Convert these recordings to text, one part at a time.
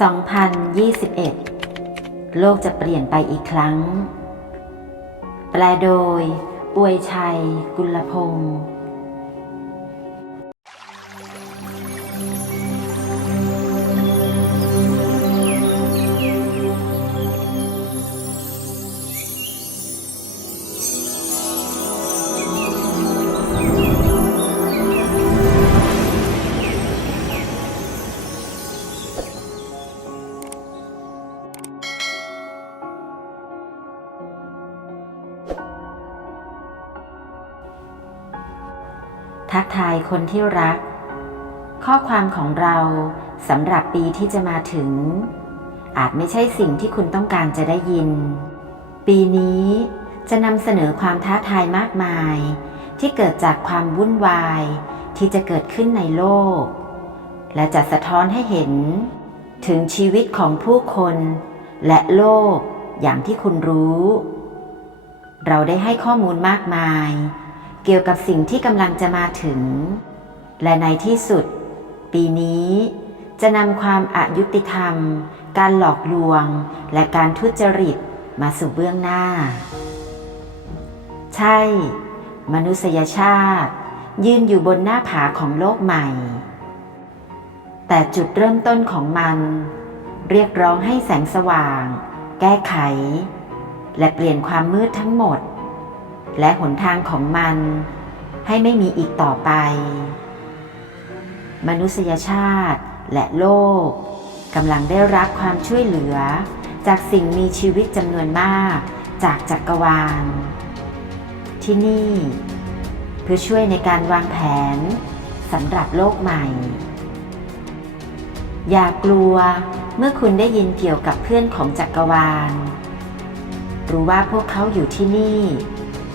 2021 โลกจะเปลี่ยนไปอีกครั้ง แปลโดย อวยชัย กุลพงศ์ ทักทายคนที่รัก ข้อความของเราสำหรับปีที่จะมาถึง อาจไม่ใช่สิ่งที่คุณต้องการจะได้ยิน ปีนี้จะนำเสนอความท้าทายมากมาย ที่เกิดจากความวุ่นวาย ที่จะเกิดขึ้นในโลก และจะสะท้อนให้เห็น ถึงชีวิตของผู้คน และโลกอย่างที่คุณรู้ เราได้ให้ข้อมูลมากมาย เกี่ยวกับสิ่งที่กำลังจะมาถึง และในที่สุด ปีนี้จะนำความอายุติธรรม การหลอกลวง และการทุจริตมาสู่เบื้องหน้า ใช่ มนุษยชาติ ยืนอยู่บนหน้าผาของโลกใหม่ แต่จุดเริ่มต้นของมัน เรียกร้องให้แสงสว่าง แก้ไข และเปลี่ยนความมืดทั้งหมด และหนทางของมันให้ไม่มีอีกต่อไป มนุษยชาติและโลกกำลังได้รับความช่วยเหลือ จากสิ่งมีชีวิตจำนวนมากจากจักรวาล ที่นี่ เพื่อช่วยในการวางแผนสำหรับโลกใหม่ อย่ากลัวเมื่อคุณได้ยินเกี่ยวกับเพื่อนของจักรวาล รู้ว่าพวกเขาอยู่ที่นี่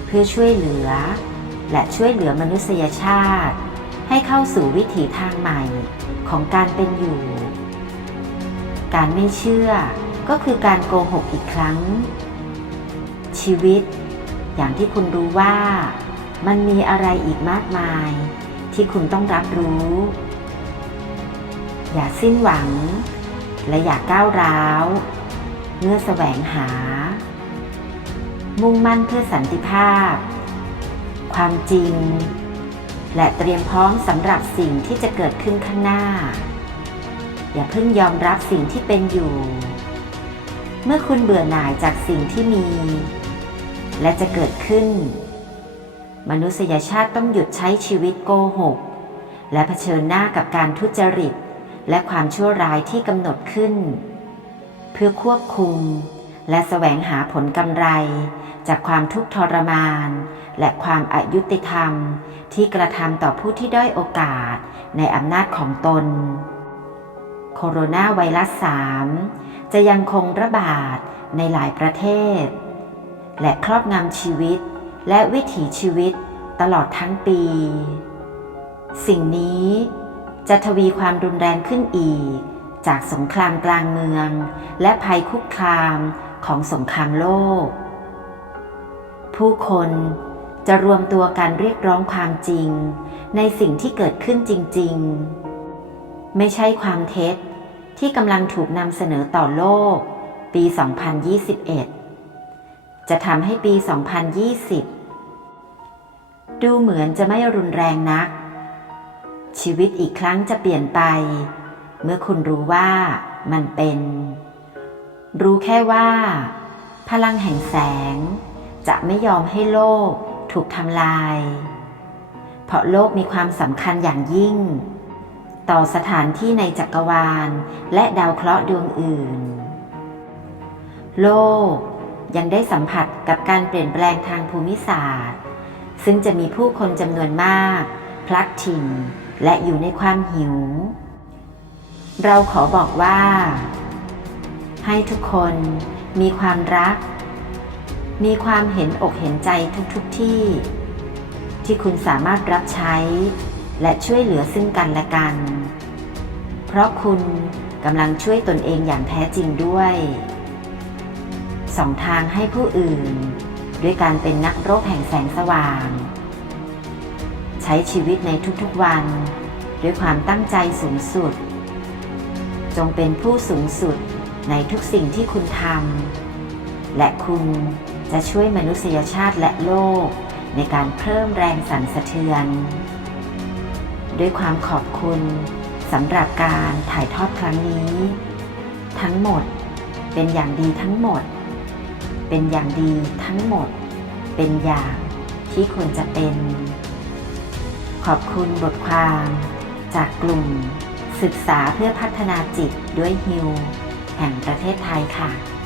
เพื่อช่วยเหลือ และช่วยเหลือมนุษยชาติ ให้เข้าสู่วิถีทางใหม่ของการเป็นอยู่ การไม่เชื่อก็คือการโกหกอีกครั้ง ชีวิต อย่างที่คุณรู้ว่า มันมีอะไรอีกมากมาย ที่คุณต้องรับรู้ อย่าสิ้นหวัง และอย่าก้าวร้าว เมื่อแสวงหา มุ่งมั่นเพื่อสันติภาพ ความจริง และเตรียมพร้อมสำหรับสิ่งที่จะเกิดขึ้นข้างหน้า อย่าเพิ่งยอมรับสิ่งที่เป็นอยู่ เมื่อคุณเบื่อหน่ายจากสิ่งที่มี และจะเกิดขึ้น มนุษยชาติต้องหยุดใช้ชีวิตโกหก และเผชิญหน้ากับการทุจริต และความชั่วร้ายที่กำหนดขึ้น เพื่อควบคุม และแสวงหาผลกำไร จากความทุกข์ทรมาน และความอายุติธรรม ที่กระทำต่อผู้ที่ด้อยโอกาสในอำนาจของตน โคโรนาไวรัส 3 จะยังคงระบาดในหลายประเทศ และครอบงำชีวิต และวิถีชีวิตตลอดทั้งปี สิ่งนี้จะทวีความรุนแรงขึ้นอีก จากสงครามกลางเมือง และภัยคุกคาม ของสงครามโลก ผู้คนจะรวมตัวกันเรียกร้องความจริง ในสิ่งที่เกิดขึ้นจริง ๆ ไม่ใช่ความเท็จที่กำลังถูกนำเสนอต่อโลก ปี 2021 จะทำให้ปี 2020 ดูเหมือนจะไม่รุนแรงนัก ชีวิตอีกครั้งจะเปลี่ยนไป เมื่อคุณรู้ว่ามันเป็น รู้แค่ว่า พลังแห่งแสง จะไม่ยอมให้โลกถูกทำลาย เพราะโลกมีความสำคัญอย่างยิ่ง ต่อสถานที่ในจักรวาลและดาวเคราะห์ดวงอื่น โลกยังได้สัมผัสกับการเปลี่ยนแปลงทางภูมิศาสตร์ ซึ่งจะมีผู้คนจำนวนมาก พลัดถิ่นและอยู่ในความหิว เราขอบอกว่า ให้ทุกคนมีความรัก มีความเห็นอกเห็นใจทุกๆทที่ ที่คุณสามารถรับใช้ และช่วยเหลือซึ่งกันและกัน เพราะคุณกำลังช่วยตนเองอย่างแท้จริงด้วยสองทางให้ผู้อื่น ด้วยการเป็นนักรบแห่งแสงสว่าง ใช้ชีวิตในทุกๆวัน ด้วยความตั้งใจสูงสุด จงเป็นผู้สูงสุด ในทุกสิ่งที่คุณทำ และคุณจะช่วยมนุษยชาติและโลก ในการเพิ่มแรงสั่นสะเทือน ด้วยความขอบคุณสำหรับการถ่ายทอดครั้งนี้ ทั้งหมดเป็นอย่างดีทั้งหมด เป็นอย่างดีทั้งหมด เป็นอย่างที่ควรจะเป็น ขอบคุณบทความจากกลุ่ม ศึกษาเพื่อพัฒนาจิตด้วยฮิว แห่งประเทศไทยค่ะ